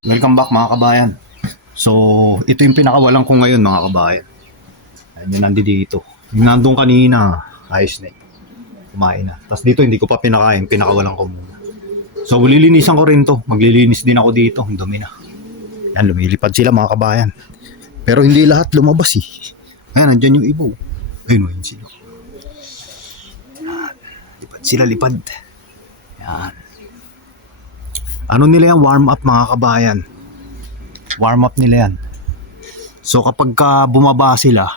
Welcome back mga kabayan. So, ito yung pinakawalan ko ngayon mga kabayan. Ayun yung nandito. Yung nandun kanina, ayos na eh. Kumain na. Tapos dito hindi ko pa pinakain, pinakawalan ko muna. So, lilinisan ko rin to. Maglilinis din ako dito. Ang dumi na. Yan, lumilipad sila mga kabayan. Pero hindi lahat lumabas eh. Ayan, nandyan yung iba. Ayun, ayun sila. Yan. Lipad sila, lipad. Yan. Ano nila yan? Warm up mga kabayan. Warm up nila yan. So kapag bumaba sila,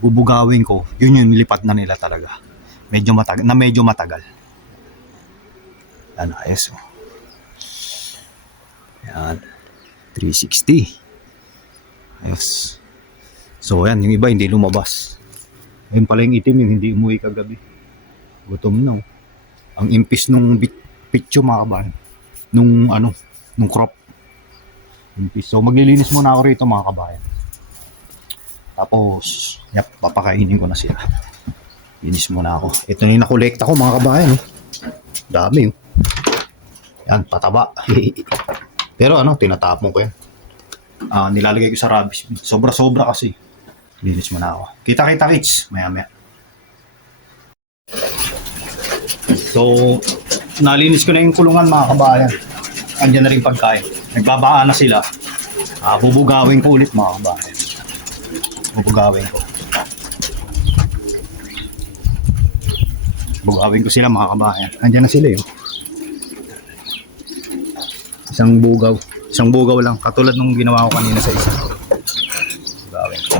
bubugawin ko, yun yung lipat na nila talaga. Medyo matagal. Yan, ayos. Yan. 360. Ayos. So yan, yung iba hindi lumabas. Ayun pala yung itim, yung hindi umuwi kagabi. Gutom na. Ang impis nung picture mga kabayan. Nung crop. So maglilinis muna ako rito mga kabayan. Tapos, papakainin ko na sila. Linis muna ako. Ito na yung nakolekta ko mga kabayan. Dami. Yan, pataba. Pero tinatapon ko yan. Nilalagay ko sa rubbish bin. Sobra-sobra kasi. Linis muna ako. Kita-kita kids. Maya-maya. So, nalinis ko na yung kulungan mga kabayan. Andiyan na rin pagkain. Nagbabaan na sila. Bubugawin ko ulit mga kabayan. Bubugawin ko sila mga kabayan. Andiyan na sila yun. Isang bugaw lang. Katulad nung ginawa ko kanina sa isa. Bugawin ko.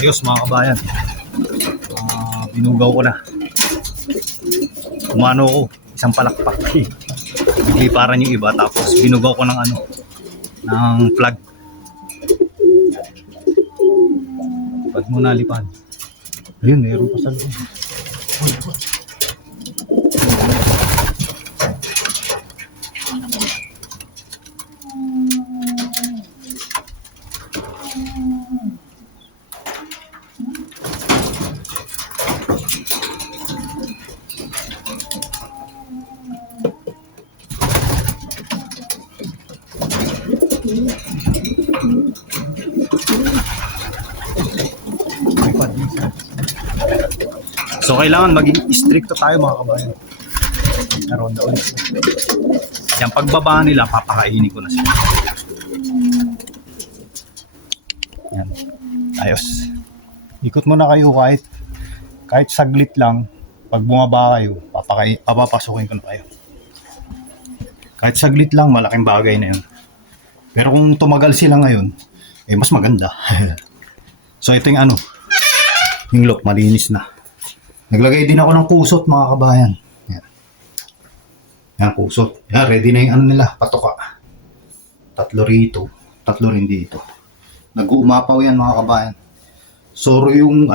Ayos mga kabayan. Binugaw ko na. Kumano ko, isang palakpak. Nagliparan yung iba tapos binugaw ko ng ng plug. Pag mo nalipad. Ayun, meron pa sa loob. So kailangan maging stricto tayo mga kabayan. Naronda ulit. Yan, pagbaba nila, papakainin ko na sila. Yan. Ayos. Ikot muna kayo kahit saglit lang. Pag bumaba kayo, papapasukin ko na kayo. Kahit saglit lang, malaking bagay na yun. Pero kung tumagal sila ngayon, mas maganda. So ito yung yung look, malinis na. Naglagay din ako ng kusot mga kabayan. Yan kusot. Yan, ready na yung nila, patoka. 3 rito, 3 rin dito. Nag-uumapaw yan mga kabayan. So yung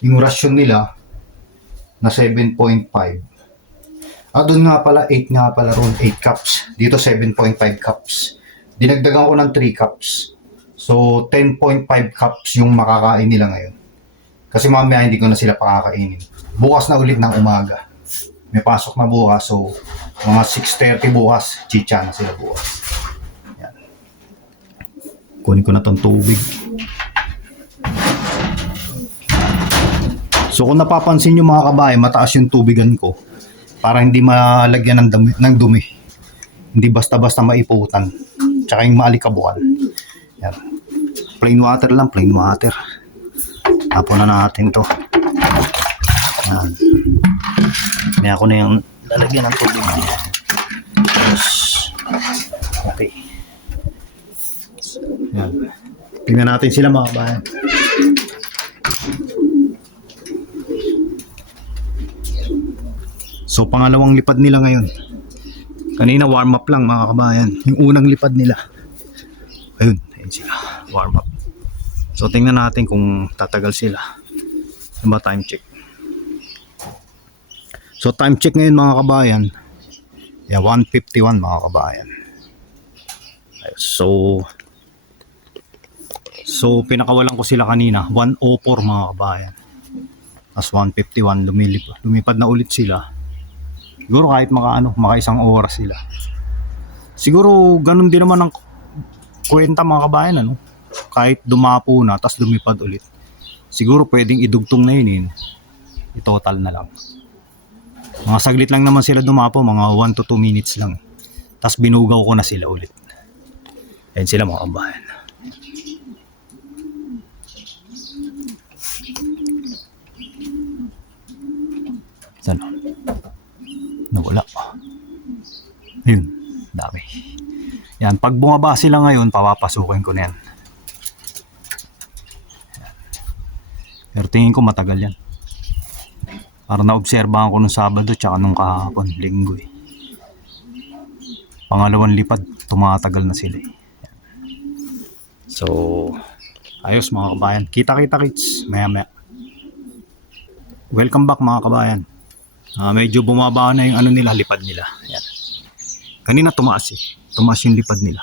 yung rasyon nila na 7.5. Doon nga pala 8 nga pala ron, 8 cups. Dito 7.5 cups. Dinagdagan ko ng 3 cups. So 10.5 cups yung makakain nila ngayon. Kasi mamaya hindi ko na sila pakakainin. Bukas na ulit ng umaga. May pasok na bukas. So, mga 6:30 bukas, chicha na sila bukas. Yan. Kunin ko na tong tubig. So, kung napapansin nyo mga kabayan, mataas yung tubigan ko. Para hindi malagyan ng dumi. Hindi basta-basta maiputan. Tsaka yung maalikabukan. Yan. Plain water lang, plain water. Tapon na natin to. Yan. May ako na yung lalagyan ng tubig. Yes. Okay. Yan. Tingnan natin sila mga kabayan. So pangalawang lipad nila ngayon. Kanina warm up lang mga kabayan. Yung unang lipad nila. Ayun sila. Warm up. So tingnan natin kung tatagal sila. Ano ba time check? So time check ngayon mga kabayan. Yeah, 1:51 mga kabayan. Ayun, so pinakawalan ko sila kanina 1:04 mga kabayan. As 1:51 lumipad na ulit sila. Siguro kahit maka isang oras sila. Siguro ganun din naman ang kwenta mga kabayan Kahit dumapo na tapos lumipad ulit. Siguro pwedeng idugtong na yun. I-total na lang. Mga saglit lang naman sila dumapo, mga 1 to 2 minutes lang. Tapos binugaw ko na sila ulit. Ayan sila mga kabayan. Sana nawala. Ayun, dami. Yan, pag bumaba sila ngayon, papapasukin ko na yan. Pero tingin ko matagal yan. Parang naobserbahan ko nung Sabado tsaka nung kahapon, Linggo Pangalawang lipad, tumatagal na sila So, ayos mga kabayan. Kita-kita kits, maya-maya. Welcome back mga kabayan. Medyo bumaba na yung nila, lipad nila. Ayan. Kanina tumaas Tumaas yung lipad nila.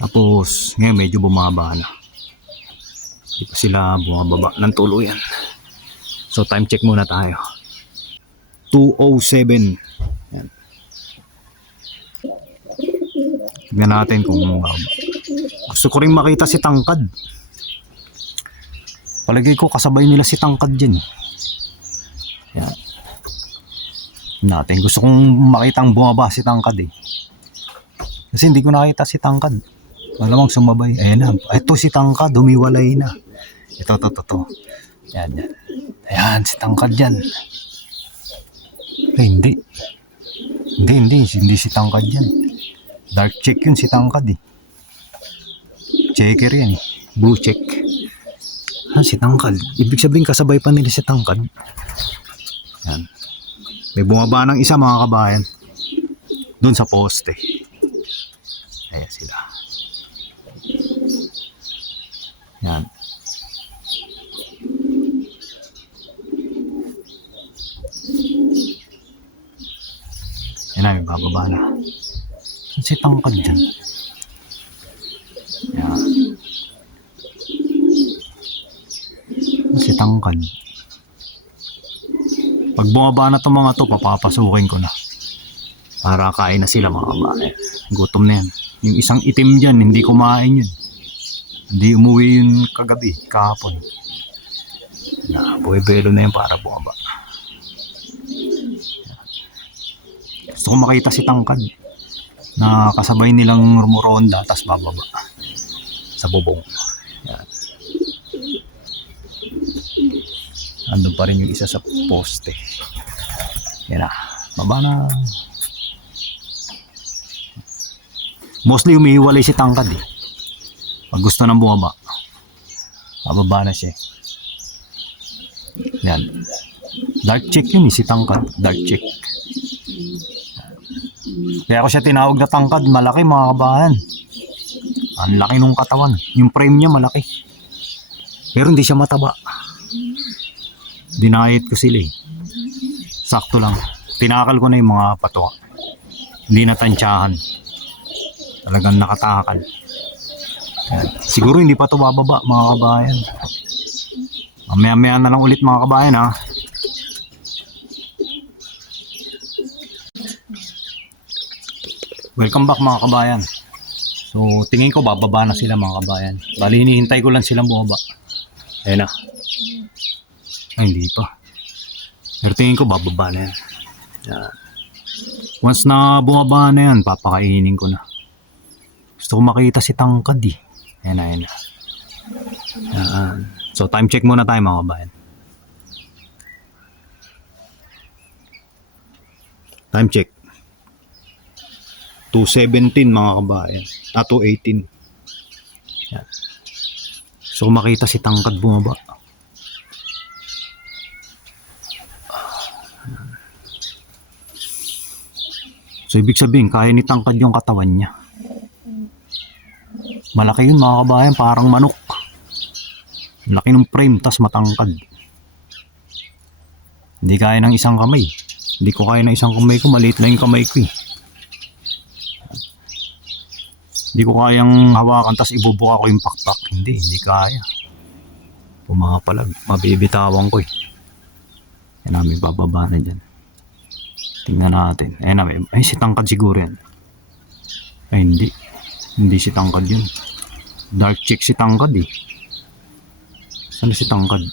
Tapos, ngayon medyo bumaba na. Hindi pa sila bumababa ng tuluyan. So, time check muna tayo. 2:07. Ayan. Tignan natin kung gusto ko rin makita si Tangkad. Palagi ko kasabay nila si Tangkad dyan. Ayan. Natin. Gusto kong makitang bumaba si Tangkad Kasi hindi ko nakita si Tangkad. Malamang sumabay. Ayan na. Ito si Tangkad. Humiwalay na. Ito. Yan. Ayan si Tangkad dyan. Hindi. Hindi si Tangkad dyan. Dark check yun si Tangkad Checker yan Blue check. Si Tangkad. Ibig sabihin kasabay pa nila si Tangkad. Yan. May bumaba ng isa mga kabayan. Doon sa poste. Ayan sila. Yan. Yan na, may bababa na. Si Tangkad dyan. Yan. Si Tangkad. Pag bumaba na itong mga to, papapasukin ko na. Para kain na sila mga kabayan. Gutom na yan. Yung isang itim dyan, hindi kumain yun. Hindi umuwi yun kagabi, kahapon. Buwebelo na yun para bumaba. Gusto ko makita si Tangkad na kasabay nilang rumuronda tapos bababa sa bubong. Yan. Andun pa rin yung isa sa poste. Yan na. Baba na. Mostly umiiwalay si Tangkad Pag gusto nang bumaba, bababa na siya. Yan. Dark check yun si Tangkad. Dark check. Kaya ako siya tinawag na Tangkad. Malaki mga kabahan. Ang laki nung katawan. Yung frame niya malaki. Pero hindi siya mataba. Dinayet ko sila Sakto lang. Tinakal ko na yung mga pato. Hindi natansyahan. Talagang nakatakal. Siguro hindi pa ito bababa mga kabayan. Maya-maya na lang ulit mga kabayan Welcome back mga kabayan. So tingin ko bababa na sila mga kabayan. Bali hinihintay ko lang silang bumaba. Ayun na. Ay, hindi pa. Pero tingin ko bababa na yan. Once na bumaba na yan, papakainin ko na. Gusto ko makita si Tangkad Ayan na. So time check muna tayo mga kabayan. Time check. 2:17 mga kabayan. 2:18. Yan. So makita si Tangkad bumaba. So ibig sabihin, kaya ni tangkad yung katawan niya. Malaki yun mga kabayan, parang manok. Laki ng frame, tas matangkad. Hindi kaya ng isang kamay. Hindi ko kaya ng isang kamay ko, maliit na yung kamay ko eh. Hindi ko kayang hawakan tas ibubuka ko yung pakpak. Hindi kaya. Pumapalag, mabibitawan ko eh. Yan namin bababa na dyan. Tingnan natin. Ayan namin, ay si tangkad siguro yan. Ay hindi si tangkad yun. Dark chick si tangkad eh. Saan si tangkad?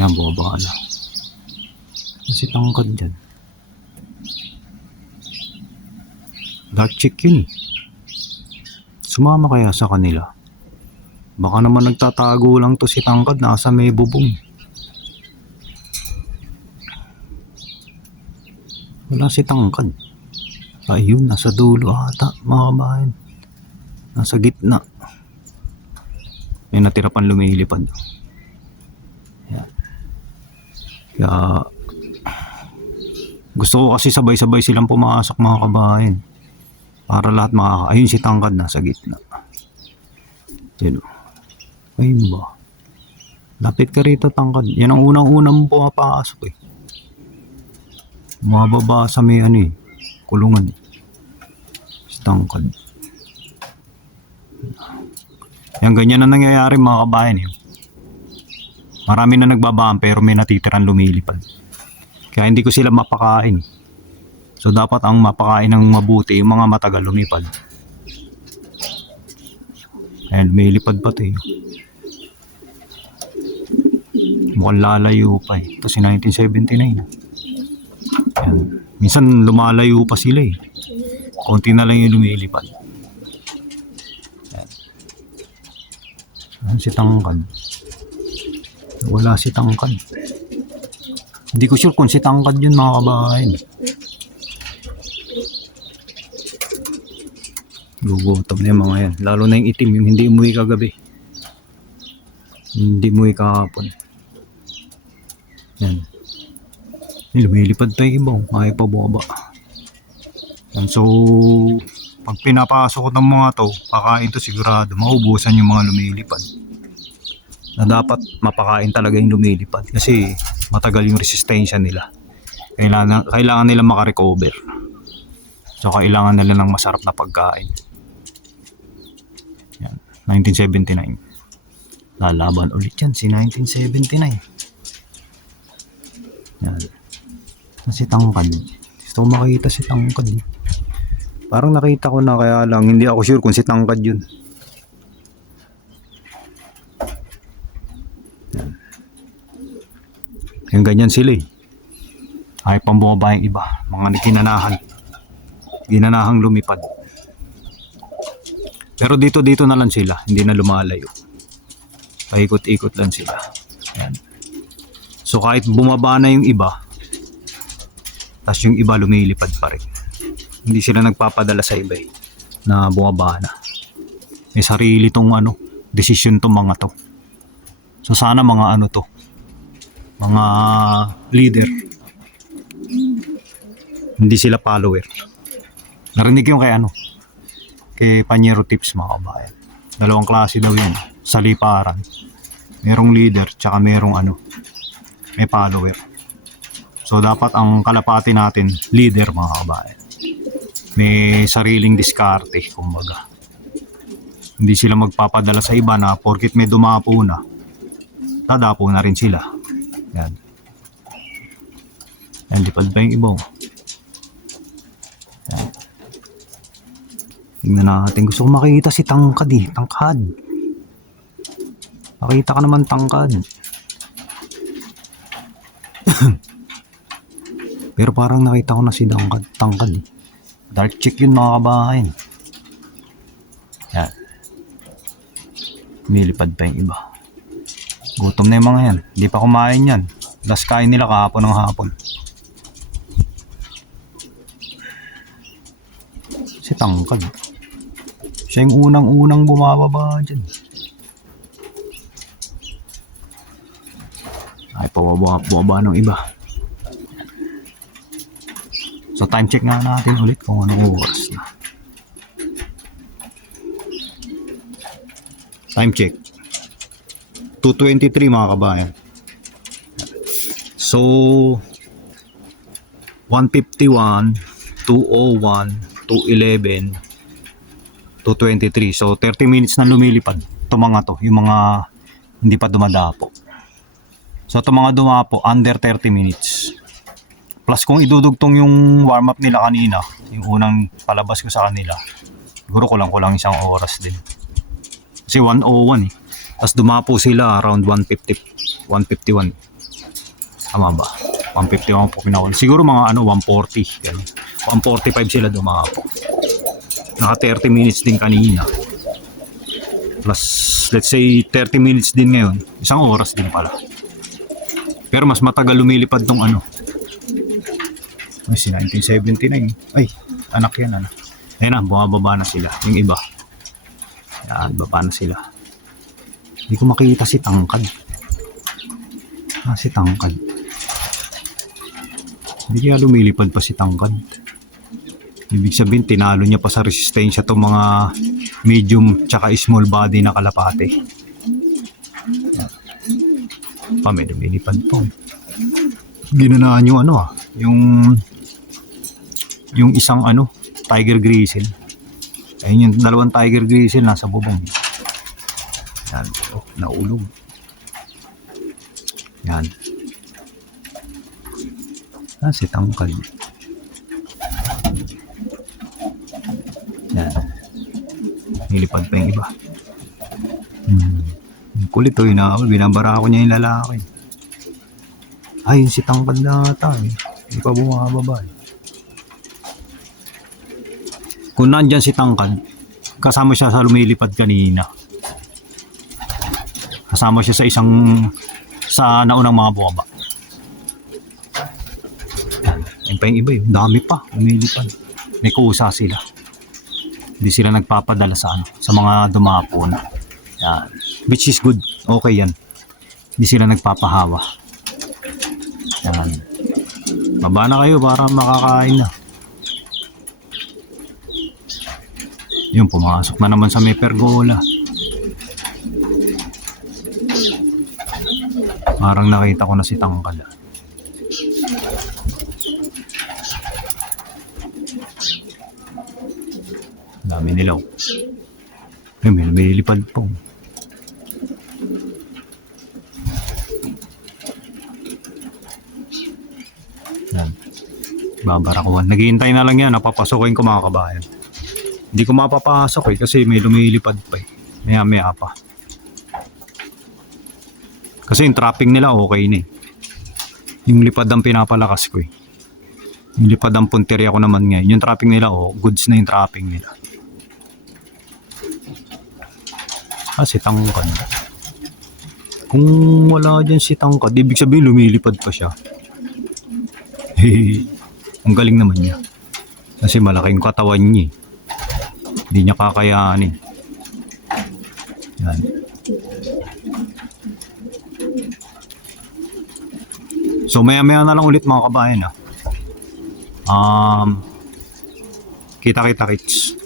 Yan, bumaba na. Si tangkad dyan. Dark chick yun eh. Sumama kaya sa kanila? Baka naman nagtatago lang to si tangkad, nasa may bubong. Wala si tangkad. Ayun, nasa dulo ata mga kabayan. Nasa gitna. May natira pang lumilipad. Yan. Kaya gusto ko kasi sabay-sabay silang pumasok mga kabayan. Para lahat ayun si tangkad nasa gitna. Yun o. Ayun ba? Lapit ka rito tangkad. Yan ang unang-unang pumapasok eh. Mababa sa may kulungan eh. Si tangkad. Yan ganyan na nangyayari mga kabayan eh. Marami na nagbabaan pero may natitirang lumilipad. Kaya hindi ko sila mapakain. So dapat ang mapakain ng mabuti yung mga matagal lumipad. Ayan, lumilipad pa ito eh. Mukhang lalayo pa eh. Ito si 1979. Ayan. Minsan lumalayo pa sila eh. Konti na lang yung lumilipad. Ayan. Ayan si tangkad. Wala si tangkad. Hindi ko sure kung si tangkad yun mga kabayan. Gugutom na yung mga yan. Lalo na yung itim, yung hindi umuwi kagabi. Hindi umuwi kahapon. Yan. Lumilipad tayo iba. Kaya pa bumaba. Yan. So, pag pinapasok ko ng mga to, kakain to sigurado. Maubusan yung mga lumilipad. Na dapat mapakain talaga yung lumilipad. Kasi matagal yung resistensya nila. Kailangan nila makarecover. So, kailangan nila ng masarap na pagkain. Yan. 1979. Lalaban ulit yan si 1979. Yan. Si tangkad. Gusto ko makita si tangkad. Parang nakita ko na kaya lang hindi ako sure kung si tangkad yun. Yan. Yung ganyan sila eh. Ay pang bumaba yung iba. Mga ginanahang lumipad. Pero dito na lang sila. Hindi na lumalayo. Paikot-ikot lang sila. Yan. So kahit bumaba na yung iba, tas yung iba lumilipad pa rin. Hindi sila nagpapadala sa iba eh, na bumaba na. May sarili tong desisyon tong mga to. So sana mga to, mga leader. Hindi sila follower. Narinig yung kay Panyero Tips mga kabayan. Dalawang klase daw yun. Sa liparan. Merong leader, tsaka merong may follower. So dapat ang kalapati natin, leader mga kabayan. May sariling diskarte, kumbaga. Hindi sila magpapadala sa iba na porkit may dumapo na, tadapo na rin sila. Yan. Yan, lipad ba yung iba? Yan. Tingnan natin. Gusto ko makita si tangkad eh. Tangkad. Makita ka naman tangkad. Pero parang nakita ko na si tangkad eh. Dark chick yun mga kabahain. Yan. Milipad pa yung iba. Gutom na yung mga yan. Hindi pa kumain yan. Last kain nila kahapon ng hapon. Si tangkad. Siya yung unang-unang bumababa dyan. Ay, pababa ng iba. So time check nga natin ulit kung anong oras na. Time check. 2:23 mga kabayan. So 1:51, 2:01, 2:11, 2:23. So 30 minutes na lumilipad. Ito mga to, yung mga hindi pa dumadapo. So ito mga dumapo, under 30 minutes. Plus kung idudugtong yung warm up nila kanina, yung unang palabas ko sa kanila, siguro kulang isang oras din. Kasi 1:01 eh. Tapos dumapo sila around 1:50, 1:51. Tama ba? 1:51 po pinakul. Siguro mga 1:40. Ganun. 1:45 sila dumapo. Naka 30 minutes din kanina. Plus, let's say 30 minutes din ngayon. Isang oras din pala. Pero mas matagal lumilipad tong Ay, si 1979. Ay, anak yan, anak. Ayun na, bumababa na sila. Yung iba. Yan, baba na sila. Hindi ko makita si Tangkad. Si Tangkad. Hindi kaya lumilipad pa si Tangkad. Ibig sabihin, tinalo niya pa sa resistensya itong mga medium tsaka small body na kalapate. May lumilipad po. Ginanaan yung yung isang tiger grizzle. Ayun yung dalawang tiger grizzle nasa bubong. Yan, naulog. Yan. Si Tangkad. Yan. Nilipad pa yung iba. Kulit o binabara ko niya yung lalaki. Ay, si Tangkad na ata eh. Hindi pa bumababa eh. Kung nandyan si Tangkad, kasama siya sa lumilipad kanina. Kasama siya sa naunang mga bumaba. Yan pa yung iba yun. Dami pa, lumilipad. May kusa sila. Hindi sila nagpapadala sa mga dumapo na. Yan. Which is good. Okay yan. Hindi sila nagpapahawa. Yan. Baba na kayo para makakain na. Yun, pumasok na naman sa may pergola. Parang nakita ko na si Tangkad. Dami nilaw. May lumilipad po. Yan. Babarakuhan. Naghihintay na lang yan. Napapasokin ko mga kabayan. Hindi ko mapapasok kasi may lumilipad pa eh. Maya pa. Kasi yung trapping nila okay na eh. Yung lipad ang pinapalakas ko eh. Yung lipad ang punteriya ko naman ngayon. Yung trapping nila goods na yung trapping nila. Si Tangkad. Kung wala dyan si Tangkad, ibig sabihin lumilipad pa siya. Ang galing naman niya. Kasi malaking katawan niya eh. Hindi niya kakayanin. Yan. So maya na lang ulit mga kabayan Kita kits.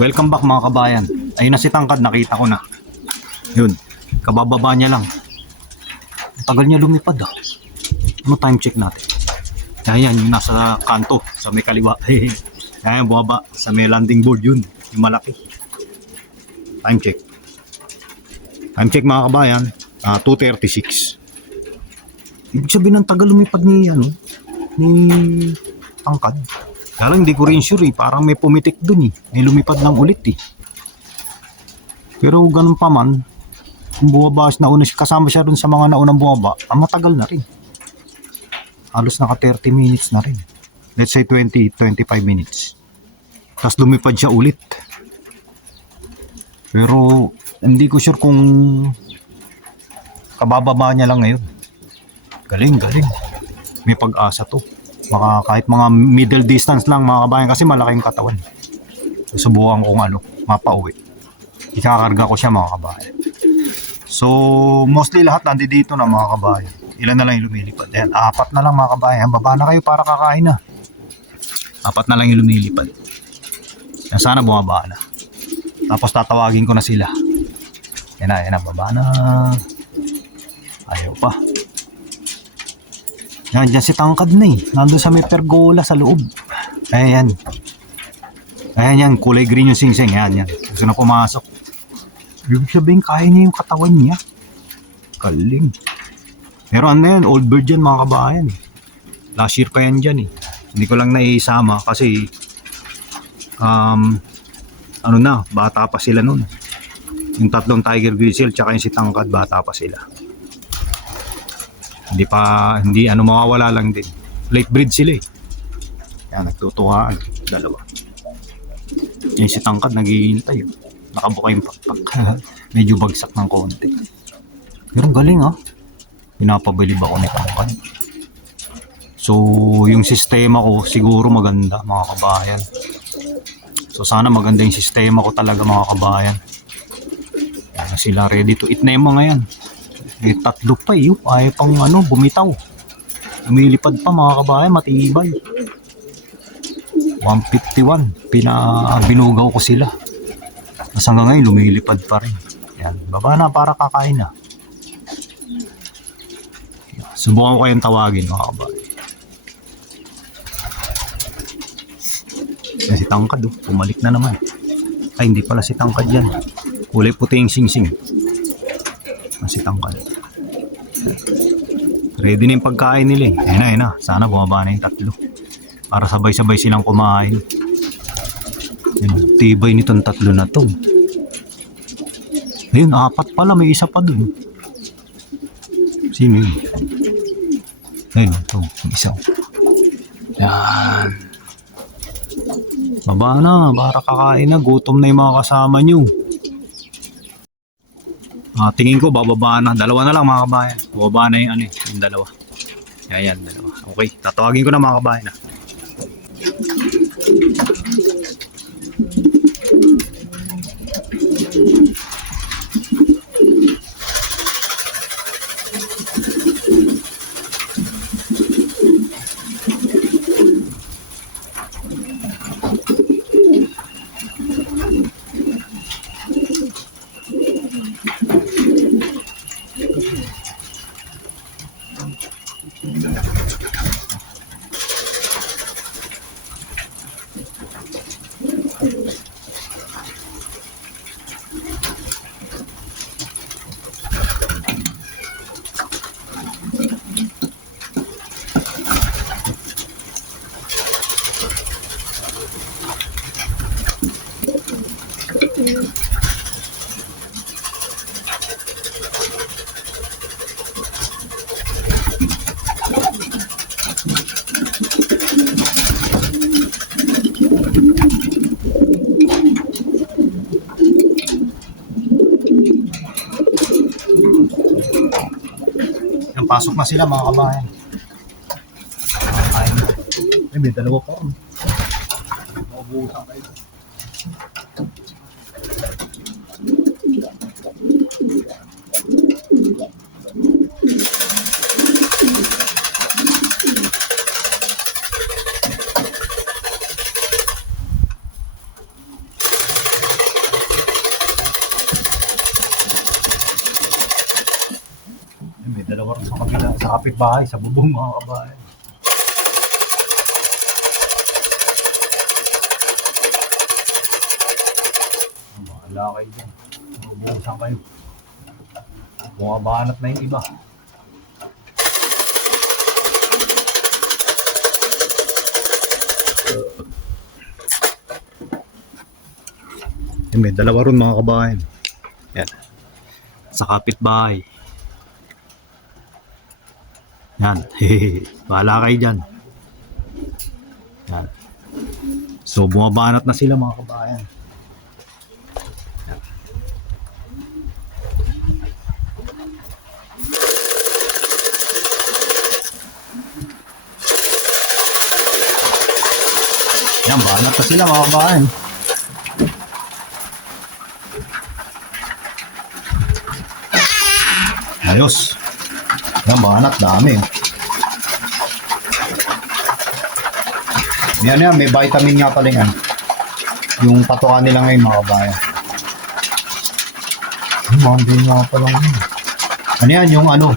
Welcome back mga kabayan. Ayun na si Tangkad, nakita ko na. Yun, kabababa niya lang. Tagal niya lumipad time check natin? Ayan, yung nasa kanto, sa may kaliwa. Ayan, bumaba, sa may landing board yun. Yung malaki. Time check. Time check mga kabayan. 2:36. Ibig sabihin ng tagal lumipad ni Tangkad. Kaya hindi ko rin sure parang may pumitik dun may lumipad lang ulit Pero ganun pa man, kung bumaba kasama siya dun sa mga naunang bumaba, matagal na rin. Halos naka 30 minutes na rin. Let's say 20-25 minutes. Tapos lumipad siya ulit. Pero hindi ko sure kung kabababa niya lang ngayon. Galing. May pag-asa to. Kahit mga middle distance lang mga kabayan kasi malaking katawan. Susubukan kong mapauwi. Ikakarga ko siya mga kabayan. So mostly lahat nandito na mga kabayan. Ilan na lang yung lumilipad. Ayan, 4 na lang mga kabayan. Baba na kayo para kakain na. Apat na lang yung lumilipad. Yan, sana bumaba na. Tapos tatawagin ko na sila. Yan na, baba na. Ayaw pa. Yan, dyan si tangkad na eh. Nandun sa may pergola sa loob. Ayan. Ayan yan, kulay green yung singsing. Ayan. Gusto na pumasok. Ibig sabihin, kaya niya yung katawan niya. Galing. Pero ano yan, old bird yan mga kabayan. Last year pa yan dyan eh. Hindi ko lang naisama kasi ano na, bata pa sila nun. Yung tatlong tiger grizzle tsaka yung si tangkad, bata pa sila. Hindi mawawala lang din. Late breed sila eh. Yan, nagtutuhaan. Dalawa. Yung si tangkad naghihintay. Nakabuka yung pakpak. Medyo bagsak ng konti. Pero galing ah. Pinapabilib ako ni tangkad. So, yung sistema ko siguro maganda mga kabayan. So, sana maganda yung sistema ko talaga mga kabayan. Yan sila, ready to eat na yung mga yan. Eh, tatlo pa eh. Ayaw pang bumitaw. Lumilipad pa mga kabayan, matibay. 151. Binugaw ko sila. Tapos hanggang ngayon, lumilipad pa rin. Yan, baba na para kakain na. Subukan ko kayong tawagin mga kabayan. Yan si tangkad pumalik na naman. Ay, hindi pala si tangkad yan. Kulay puti yung singsing. Yan si tangkad. Ready na yung pagkain nila eh. Ayun na. Sana bumaba na yung tatlo. Para sabay-sabay silang kumain. Yun, tibay nitong tatlo na to. Ayun, apat pala. May isa pa dun. Sino yun? Ayun, ito. May isa. Yan. Baba na, para kakain na, gutom na yung mga kasama nyo. Tingin ko bababa na, dalawa na lang mga kabayan. Bababa na yung dalawa. Yan, dalawa. Okay, tatawagin ko na mga kabayan. Yan, pasok na sila mga kabayan. Kain na. Ay, may dalawa pa. Maubusan kayo. May dalawa rin sa kabila, sa kapitbahay, sa bubong mga kabayan. Bahala kayo dyan. Mabuhusan kayo. Bumabanat na yung iba. May dalawa rin mga kabayan. Yan. Sa kapitbahay. Yan. Bahala kayo dyan. Yan. So, bumabanat na sila mga kabayan. Yan. Yan, banat na sila mga kabayan. Ayos. Yan, banat, dami. Yan, may vitamin nga pala yan. Yung patukan nila ngayon mga kabayan. Hindi nga pala yun. Ano yan, yung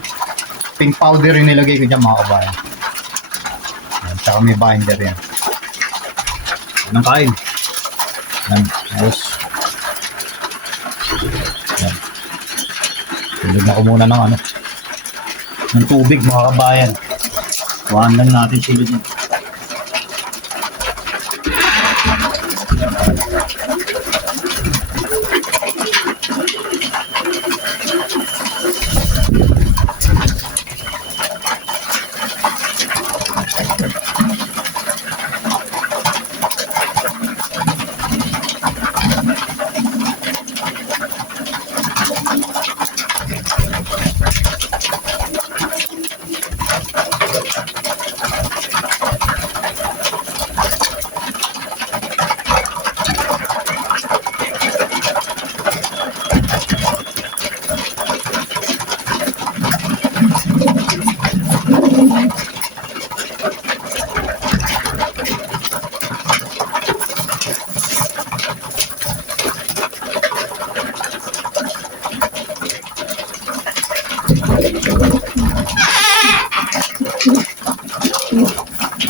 pink powder yung nilagay ko dyan mga kabayan. Yan, tsaka may binder yan. Anong kain? Yan, ayos. Yan. Tulog ko muna ng tubig mga kabayan. Kuhaan lang natin sila dyan.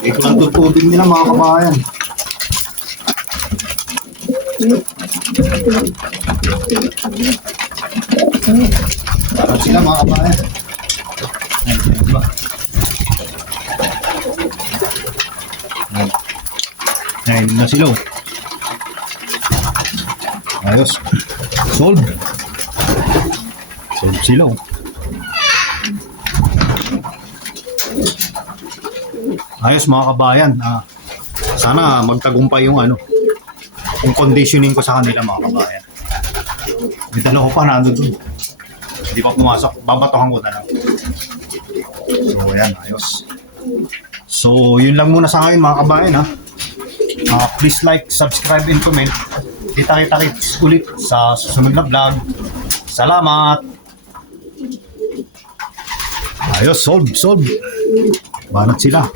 Ito lang tutubig nila mga kabayan. Parang sila mga kabayan. Ayun na sila. Ayos. Solve. Solve sila. Ayos mga kabayan. Sana magtagumpay yung yung conditioning ko sa kanila mga kabayan. May dalawa pa nando dun. Hindi pa pumasok. Babatohan ko na lang. So yan, ayos. So yun lang muna sa ngayon mga kabayan ha. Please like, subscribe, and comment. Kita-kita-kits ulit sa susunod na vlog. Salamat! Ayos, solve. Banat sila.